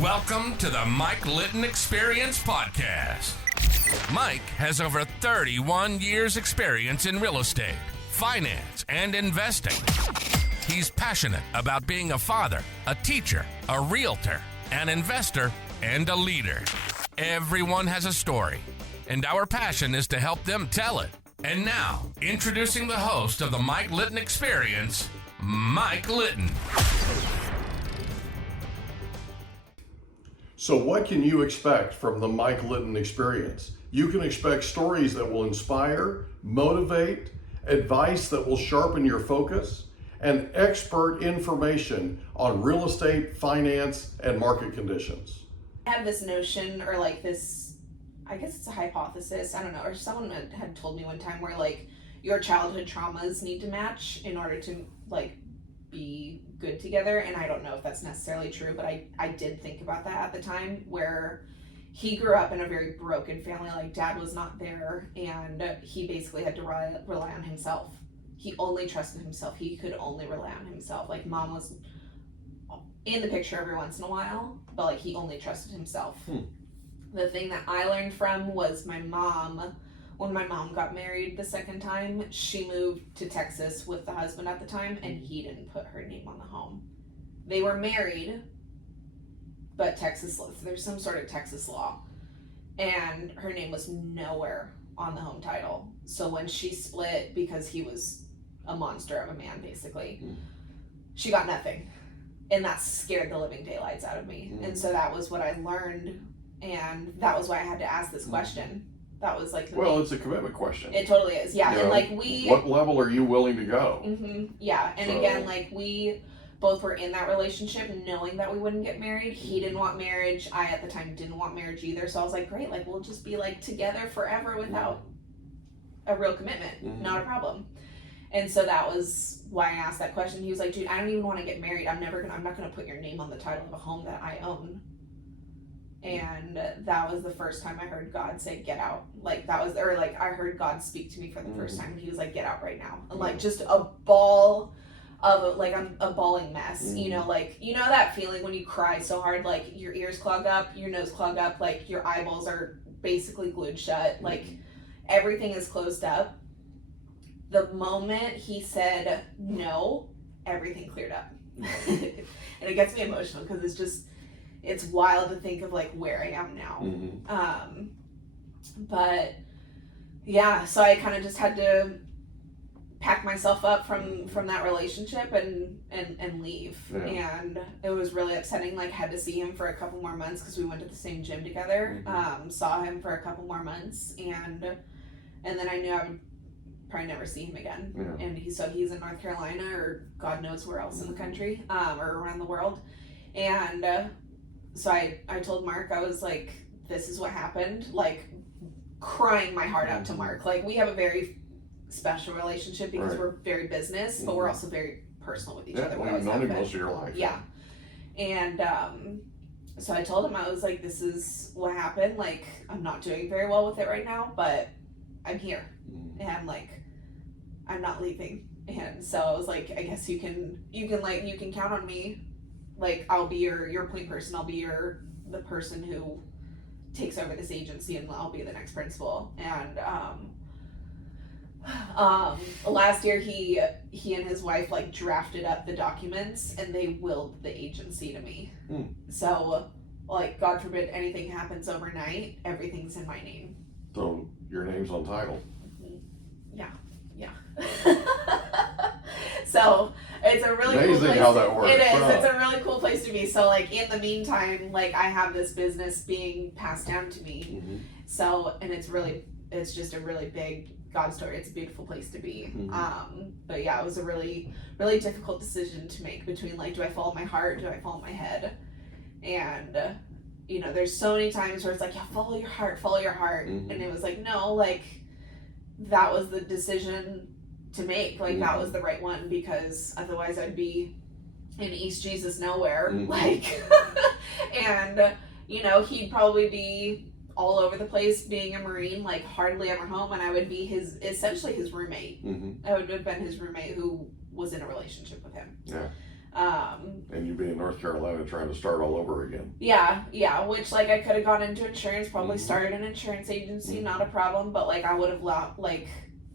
Welcome to the Mike Litton Experience podcast. Mike has over 31 years experience in real estate, finance, and investing. He's passionate about being a father, a teacher, a realtor, an investor, and a leader. Everyone has a story, and our passion is to help them tell it. And now, introducing the host of the Mike Litton Experience, Mike Litton. So what can you expect from the Mike Litton Experience? You can expect stories that will inspire, motivate, advice that will sharpen your focus, and expert information on real estate, finance, and market conditions. I have this notion, or like this, I guess it's a hypothesis, I don't know, or someone had told me one time where like your childhood traumas need to match in order to like be good together. And I don't know if that's necessarily true, but I did think about that at the time, where he grew up in a very broken family. Like dad was not there, and he basically had to rely on himself. He only trusted himself. He could only rely on himself. Like mom was in the picture every once in a while, but like he only trusted himself. The thing that I learned from was my mom. When my mom got married the second time, she moved to Texas with the husband at the time, and he didn't put her name on the home. They were married, but there's some sort of Texas law, and her name was nowhere on the home title. So when she split, because he was a monster of a man basically, she got nothing, and that scared the living daylights out of me. And so that was what I learned, and that was why I had to ask this question. That was like it's a commitment question. It totally is, yeah. And like what level are you willing to go? Yeah, and so, again, like we both were in that relationship knowing that we wouldn't get married. He didn't want marriage. I at the time didn't want marriage either. So I was like, great, like we'll just be like together forever without a real commitment. Not a problem. And so that was why I asked that question. He was like, dude, I don't even want to get married. I'm not gonna put your name on the title of a home that I own. And that was the first time I heard God say, get out. Like I heard God speak to me for the first time. He was like, get out right now. And like just a ball of like a bawling mess, you know, like, you know, that feeling when you cry so hard, like your ears clog up, your nose clog up, like your eyeballs are basically glued shut. Like everything is closed up. The moment he said no, everything cleared up. And it gets me emotional because it's wild to think of like where I am now. But yeah, so I kind of just had to pack myself up from that relationship and leave. And it was really upsetting. Like had to see him for a couple more months because we went to the same gym together. Saw him for a couple more months, and then I knew I would probably never see him again. And he's in North Carolina, or God knows where else in the country, or around the world. And so I told Mark, I was like, this is what happened, like crying my heart out to Mark. Like we have a very special relationship because we're very business, but we're also very personal with each other. We've known him most of your life. Yeah. And so I told him, I was like, this is what happened. Like I'm not doing very well with it right now, but I'm here. And like, I'm not leaving. And so I was like, I guess you can count on me. Like I'll be your point person. I'll be the person who takes over this agency, and I'll be the next principal. And last year he and his wife like drafted up the documents, and they willed the agency to me. So like God forbid anything happens overnight, everything's in my name. So your name's on title. Yeah. So it's a really cool place. How that works. It is. It's a really cool place to be. So like in the meantime, like I have this business being passed down to me. So, and it's just a really big God story. It's a beautiful place to be. But yeah, it was a really, really difficult decision to make between like, do I follow my heart? Do I follow my head? And you know, there's so many times where it's like, yeah, follow your heart. And it was like, no, like that was the decision to make. Like that was the right one, because otherwise I'd be in East Jesus nowhere. Like, and you know, he'd probably be all over the place being a Marine, like hardly ever home, and I would be essentially his roommate. I would have been his roommate who was in a relationship with him. And you being in North Carolina trying to start all over again. Yeah, which, like, I could have gone into insurance, probably started an insurance agency, not a problem, but, like, I would have, like,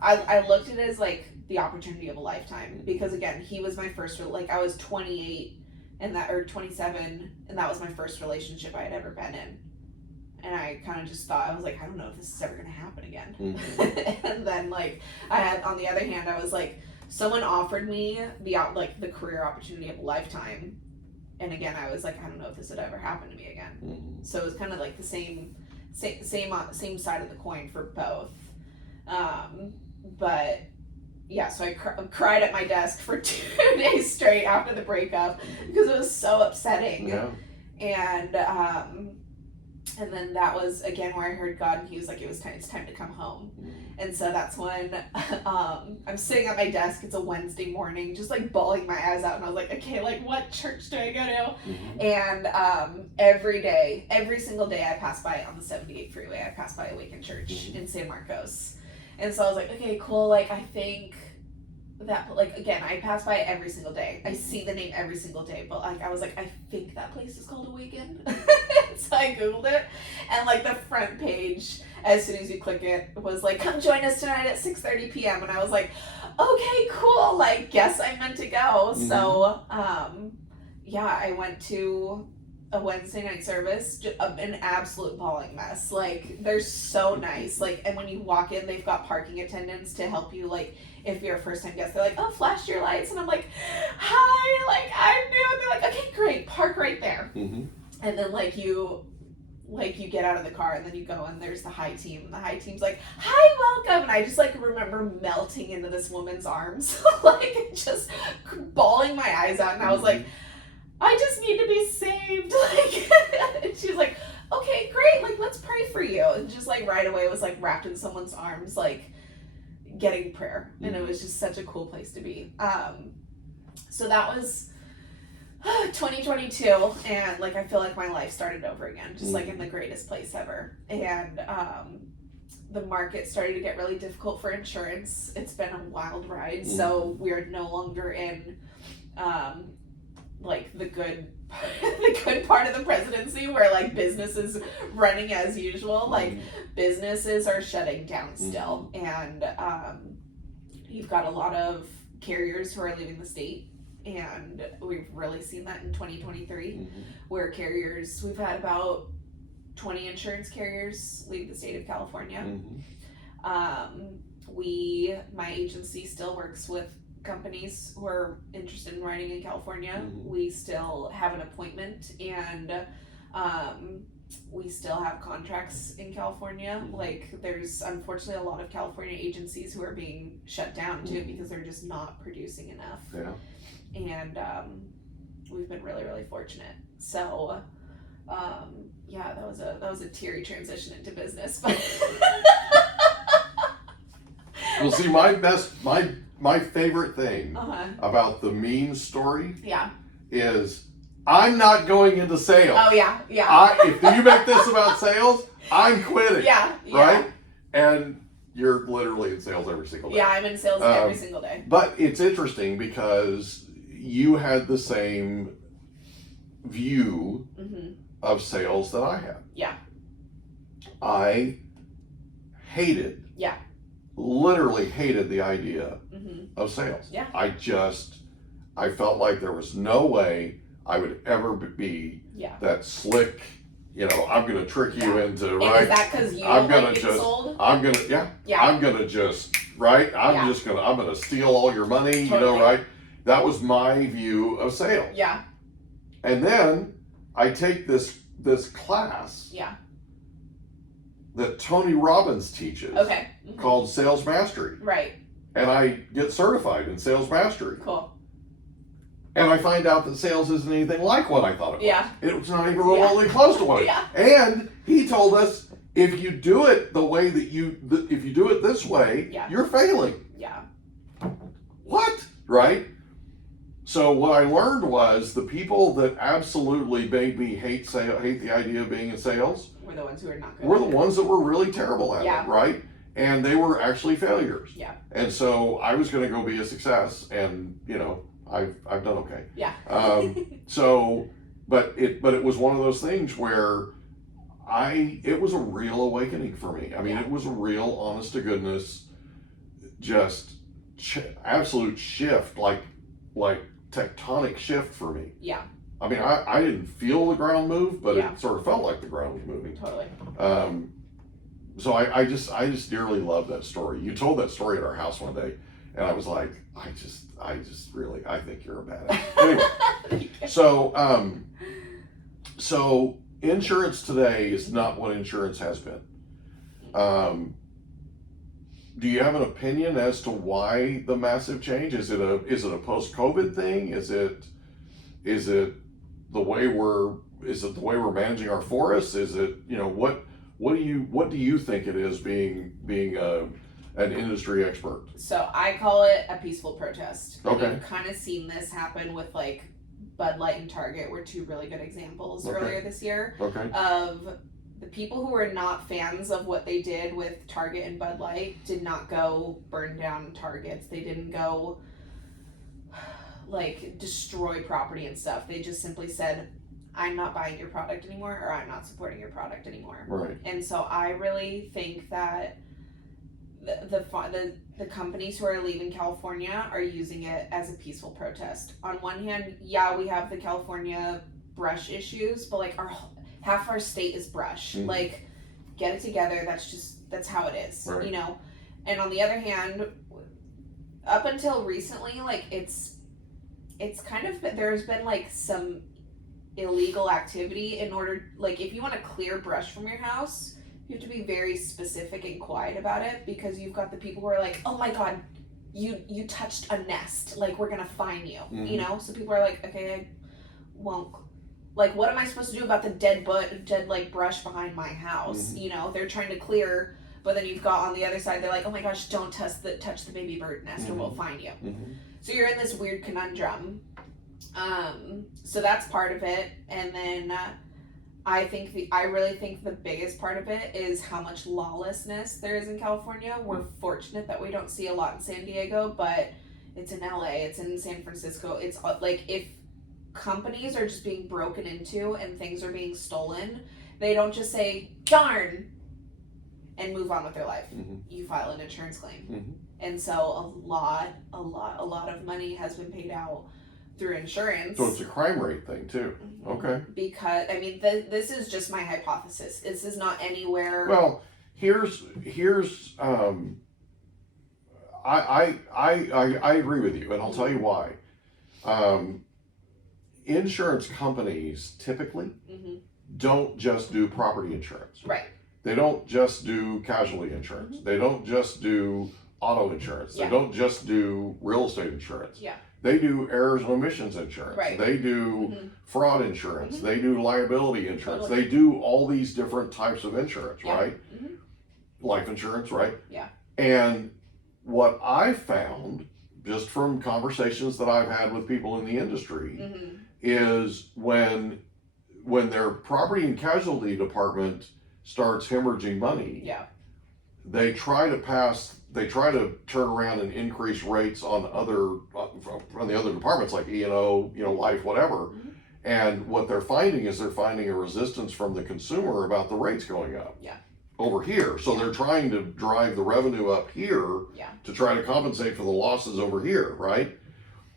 I looked at it as, like, the opportunity of a lifetime, because, again, he was my first, like, I was 28, or 27, and that was my first relationship I had ever been in, and I kind of just thought, I was like, I don't know if this is ever going to happen again, and then, like, on the other hand, I was like, someone offered me the career opportunity of a lifetime, and again, I was like, I don't know if this would ever happen to me again. So it was kind of like the same side of the coin for both. But yeah, so I cried at my desk for 2 days straight after the breakup because it was so upsetting. Yeah. And then that was again where I heard God, and he was like, it's time to come home. And so that's when I'm sitting at my desk, it's a Wednesday morning, just like bawling my eyes out, and I was like, okay, like what church do I go to? And every single day I pass by on the 78 freeway, I pass by Awaken Church in San Marcos. And so I was like, okay, cool, like I think that, like, again, I pass by it every single day. I see the name every single day, but like I was like, I think that place is called Awaken. So I Googled it, and like the front page, as soon as you click it, was like, come join us tonight at 6:30 p.m. And I was like, okay, cool, like guess I'm meant to go. So yeah, I went to a Wednesday night service, an absolute bawling mess. Like, they're so nice. Like, and when you walk in, they've got parking attendants to help you. Like, if you're a first time guest, they're like, oh, flash your lights. And I'm like, hi, like, I'm new. And they're like, okay, great, park right there. And then, like, you get out of the car, and then you go, and there's the high team. And the high team's like, hi, welcome. And I just, like, remember melting into this woman's arms. Like, just bawling my eyes out. And I was like, I just need to be saved. Like, and she's like, okay, great, like, let's pray for you. And just, like, right away was, like, wrapped in someone's arms, like, getting prayer. And it was just such a cool place to be. So that was 2022, and, like, I feel like my life started over again, just, like, in the greatest place ever. And the market started to get really difficult for insurance. It's been a wild ride, so we're no longer in like the good part of the presidency where like business is running as usual. Like businesses are shutting down still, and you've got a lot of carriers who are leaving the state, and we've really seen that in 2023 where we've had about 20 insurance carriers leave the state of California. My agency still works with companies who are interested in writing in California. We still have an appointment, and we still have contracts in California. Like, there's unfortunately a lot of California agencies who are being shut down too because they're just not producing enough. And we've been really, really fortunate. So yeah, that was a teary transition into business. But well, see, my favorite thing about the mean story is I'm not going into sales. Oh, yeah. If you make this about sales, I'm quitting. Right? And you're literally in sales every single day. Yeah, I'm in sales every single day. But it's interesting because you had the same view of sales that I had. Yeah. I literally hated the idea of sales. Yeah. I felt like there was no way I would ever be that slick, you know, I'm going to trick you into, right? Is that because you don't like getting sold? I'm going to steal all your money, you know, right? That was my view of sales. Yeah. And then I take this class that Tony Robbins teaches called Sales Mastery. Right. And I get certified in Sales Mastery. Cool. And I find out that sales isn't anything like what I thought it was. Yeah. It was not even remotely close to what it was. And he told us, if you do it the way that if you do it this way, you're failing. Yeah. What? Right? So what I learned was the people that absolutely made me hate the idea of being in sales were the ones who were not good. Were the ones that were really terrible at it, right? And they were actually failures. Yeah. And so I was going to go be a success, and you know, I've done okay. Yeah. But it was one of those things where it was a real awakening for me. I mean, it was a real, honest to goodness, just absolute shift, like tectonic shift for me. Yeah. I mean, I didn't feel the ground move, but it sort of felt like the ground was moving. Totally. So I just dearly love that story. You told that story at our house one day, and I was like, I just really, I think you're a badass. Anyway, so insurance today is not what insurance has been. Do you have an opinion as to why the massive change? Is it a post-COVID thing? Is it the way we're managing our forests? Is it, what do you think it is being an industry expert? So I call it a peaceful protest. Okay. We've kind of seen this happen with like Bud Light and Target were two really good examples earlier this year of the people who were not fans of what they did with Target and Bud Light did not go burn down Targets. They didn't go like destroy property and stuff. They just simply said, I'm not buying your product anymore, or I'm not supporting your product anymore. Right. And so I really think that the companies who are leaving California are using it as a peaceful protest. On one hand, yeah, we have the California brush issues, but like half our state is brush. Mm-hmm. Like, get it together. That's how it is, right. And on the other hand, up until recently, like it's kind of there's been like some illegal activity in order, like if you want to clear brush from your house, you have to be very specific and quiet about it, because you've got the people who are like, oh my god, you touched a nest, like we're gonna fine you. Mm-hmm. So people are like, okay, I won't, like what am I supposed to do about the dead like brush behind my house? Mm-hmm. They're trying to clear, but then you've got on the other side, they're like, oh my gosh, don't touch the baby bird nest, mm-hmm. or we'll fine you. Mm-hmm. So you're in this weird conundrum. So that's part of it. And then I really think the biggest part of it is how much lawlessness there is in California. We're fortunate that we don't see a lot in San Diego, but it's in LA, it's in San Francisco. It's like if companies are just being broken into and things are being stolen, they don't just say, darn, and move on with their life. Mm-hmm. You file an insurance claim. Mm-hmm. And so a lot of money has been paid out through insurance. So it's a crime rate thing too. Okay. Because this is just my hypothesis. This is not anywhere. Well, here's I agree with you, and I'll tell you why. Insurance companies typically don't just do property insurance. Right. They don't just do casualty insurance. They don't just do auto insurance. Yeah. They don't just do real estate insurance. Yeah. They do errors and omissions insurance. Right. They do fraud insurance. They do liability insurance. Totally. They do all these different types of insurance, right? Life insurance, right? Yeah. And what I found, just from conversations that I've had with people in the industry, is when their property and casualty department starts hemorrhaging money, they try to turn around and increase rates on the other departments like E&O, life, whatever. And what they're finding is a resistance from the consumer about the rates going up over here. So they're trying to drive the revenue up here to try to compensate for the losses over here, right?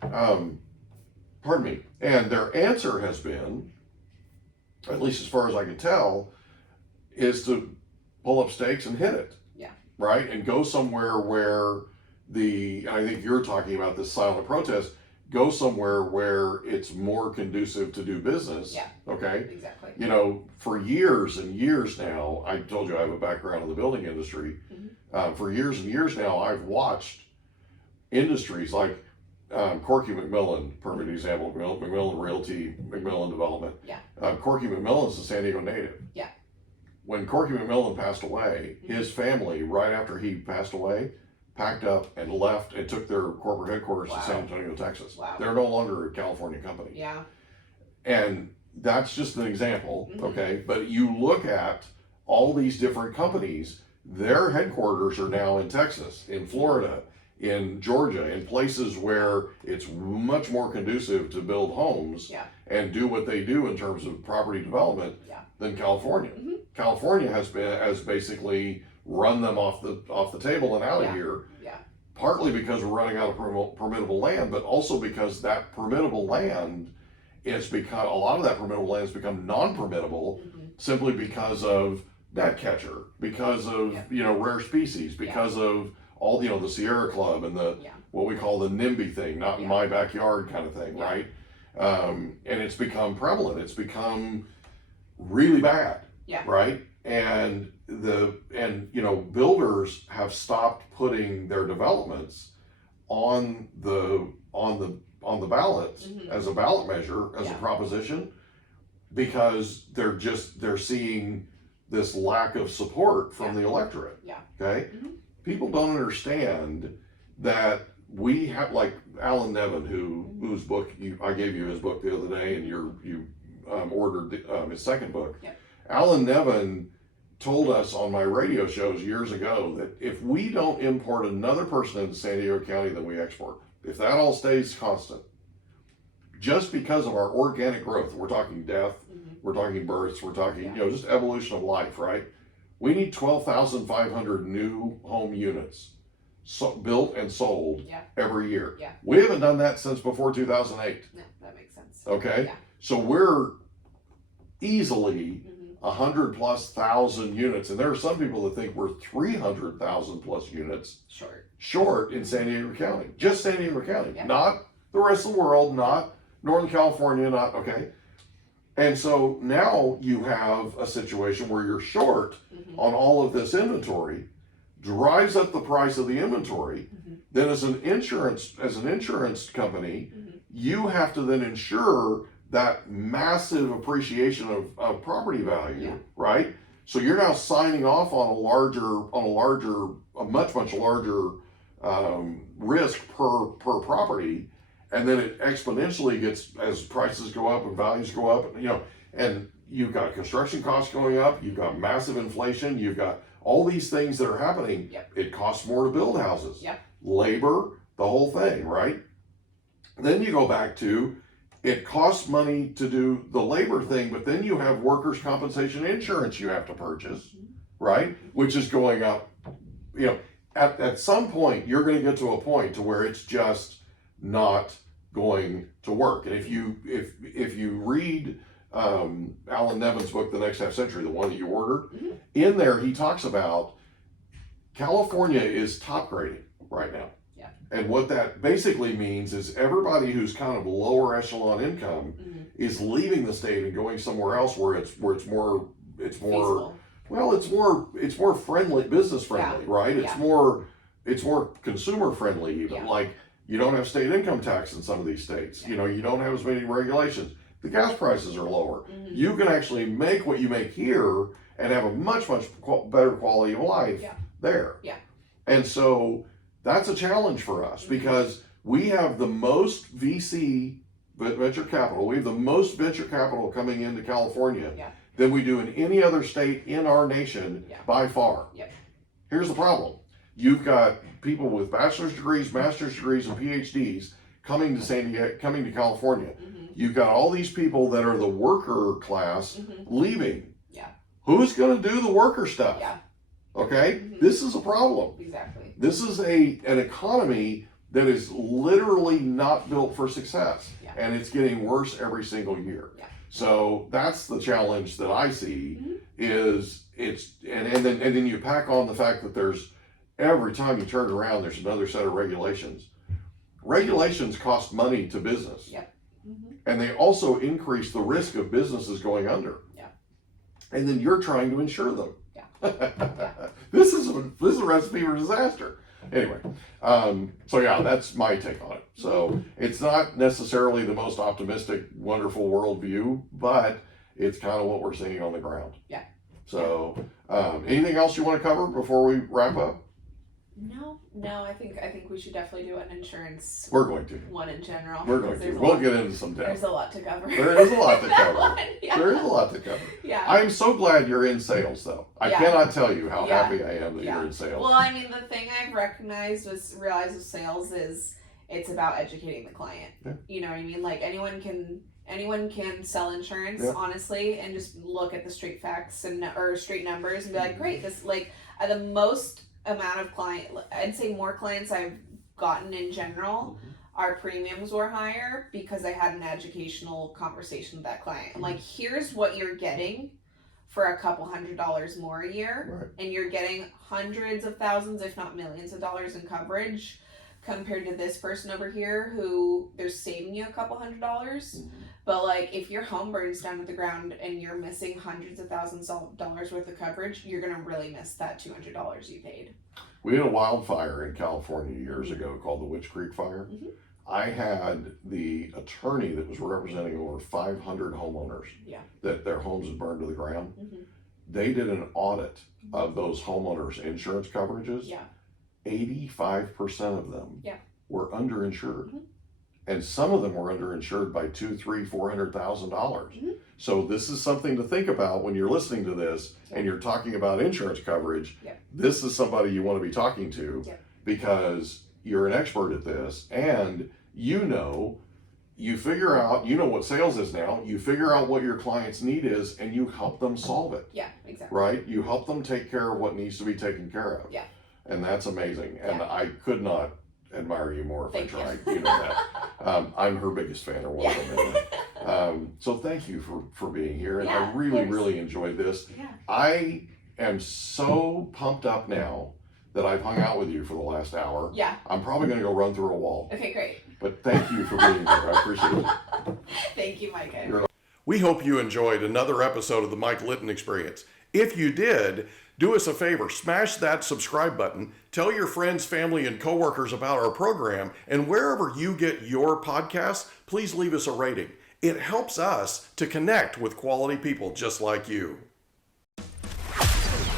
Pardon me. And their answer has been, at least as far as I can tell, is to pull up stakes and hit it. Right? And go somewhere where I think you're talking about this silent protest, go somewhere where it's more conducive to do business. Yeah. Okay? Exactly. For years and years now, I told you I have a background in the building industry. For years and years now, I've watched industries like Corky McMillan, perfect example, McMillan Realty, McMillan Development. Corky McMillan's a San Diego native. When Corky McMillan passed away, his family, right after he passed away, packed up and left and took their corporate headquarters to San Antonio, Texas. They're no longer a California company. And that's just an example, okay? But you look at all these different companies, their headquarters are now in Texas, in Florida, in Georgia, in places where it's much more conducive to build homes and do what they do in terms of property development than California. California has basically run them off the table and out of here. Partly because we're running out of permittable land, but also because that permittable land is become, a lot of that permittable land has become non-permittable simply because of gnatcatcher, because of rare species, because of all the Sierra Club and the what we call the NIMBY thing, not in my backyard kind of thing, right? And it's become prevalent. It's become really bad, right? And builders have stopped putting their developments on the ballot as a ballot measure, as a proposition, because they're seeing this lack of support from the electorate. Okay, people don't understand that we have, like Alan Nevin, whose book I gave you his book the other day, and you ordered his second book. Alan Nevin told us on my radio shows years ago that if we don't import another person into San Diego County than we export, if that all stays constant, just because of our organic growth, we're talking death, we're talking births, we're talking, just evolution of life, right? We need 12,500 new home units built and sold every year. We haven't done that since before 2008. No, that makes sense. Okay? So we're easily 100,000+ units, and there are some people that think we're 300,000+ units short in San Diego County, just San Diego County, not the rest of the world, not Northern California, not okay. And so now you have a situation where you're short on all of this inventory, drives up the price of the inventory. Then as an insurance company, you have to then insure that massive appreciation of property value, right? So you're now signing off on a much larger risk per property, and then it exponentially gets as prices go up and values go up, and you've got construction costs going up, you've got massive inflation, you've got all these things that are happening. It costs more to build houses, labor, the whole thing, right? Then you go back to, it costs money to do the labor thing, but then you have workers' compensation insurance you have to purchase, right? Which is going up. At some point, you're going to get to a point to where it's just not going to work. And if you read Alan Nevin's book, The Next Half Century, the one that you ordered, in there he talks about California is top grading right now. And what that basically means is everybody who's kind of lower echelon income is leaving the state and going somewhere else where it's more Feasible. well, it's more friendly, business friendly, right? It's more consumer friendly even. Like, you don't have state income tax in some of these states. You don't have as many regulations. The gas prices are lower. You can actually make what you make here and have a much better quality of life there. And so that's a challenge for us because we have the most VC venture capital. We have the most venture capital coming into California than we do in any other state in our nation by far. Here's the problem. You've got people with bachelor's degrees, master's degrees, and PhDs coming to California. You've got all these people that are the worker class leaving. Who's going to do the worker stuff? Okay? This is a problem. Exactly. This is an economy that is literally not built for success, and it's getting worse every single year. So that's the challenge that I see. Is and then you pack on the fact that there's, every time you turn around, there's another set of regulations. Regulations cost money to business, and they also increase the risk of businesses going under. And then you're trying to insure them. This is a recipe for disaster. Anyway, so that's my take on it. So it's not necessarily the most optimistic, wonderful worldview, but it's kind of what we're seeing on the ground. So anything else you want to cover before we wrap up? No, I think we should definitely do an insurance We're going to. one in general. We're going to. We'll get into some depth. There's a lot to cover. There is a lot to cover. Yeah. There is a lot to cover. Yeah. I'm so glad you're in sales, though. I cannot tell you how happy I am that you're in sales. Well, I mean, the thing I've realized with sales is it's about educating the client. Yeah. You know what I mean? Like anyone can sell insurance, honestly, and just look at the straight facts or straight numbers and be like, great, this the most amount of I'd say more clients I've gotten in general, our premiums were higher because I had an educational conversation with that client. I'm like, here's what you're getting for a couple $100 more a year, and you're getting hundreds of thousands, if not millions of dollars in coverage, compared to this person over here who they're saving you a couple $100. But like, if your home burns down to the ground and you're missing hundreds of thousands of dollars worth of coverage, you're gonna really miss that $200 you paid. We had a wildfire in California years ago called the Witch Creek Fire. I had the attorney that was representing over 500 homeowners that their homes had burned to the ground. They did an audit of those homeowners' insurance coverages. 85% of them were underinsured. And some of them were underinsured by $200,000, $300,000, $400,000. So this is something to think about when you're listening to this and you're talking about insurance coverage. This is somebody you want to be talking to because you're an expert at this, and you figure out, what sales is now, you figure out what your client's need is and you help them solve it. Yeah, exactly. Right? You help them take care of what needs to be taken care of. Yeah. And that's amazing. And I could not admire you more if Thank I tried. you. You know that. I'm her biggest fan, or one of them anyway. So thank you for being here. And I really enjoyed this. Yeah. I am so pumped up now that I've hung out with you for the last hour. Yeah. I'm probably going to go run through a wall. Okay, great. But thank you for being here. I appreciate it. Thank you, Mike. We hope you enjoyed another episode of the Mike Litton Experience. If you did, do us a favor, smash that subscribe button, tell your friends, family, and coworkers about our program, and wherever you get your podcasts, please leave us a rating. It helps us to connect with quality people just like you.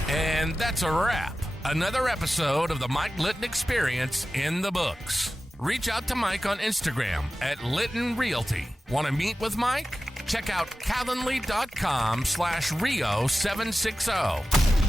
And that's a wrap. Another episode of the Mike Litton Experience in the books. Reach out to Mike on Instagram at Litton Realty. Want to meet with Mike? Check out calendly.com/Rio760.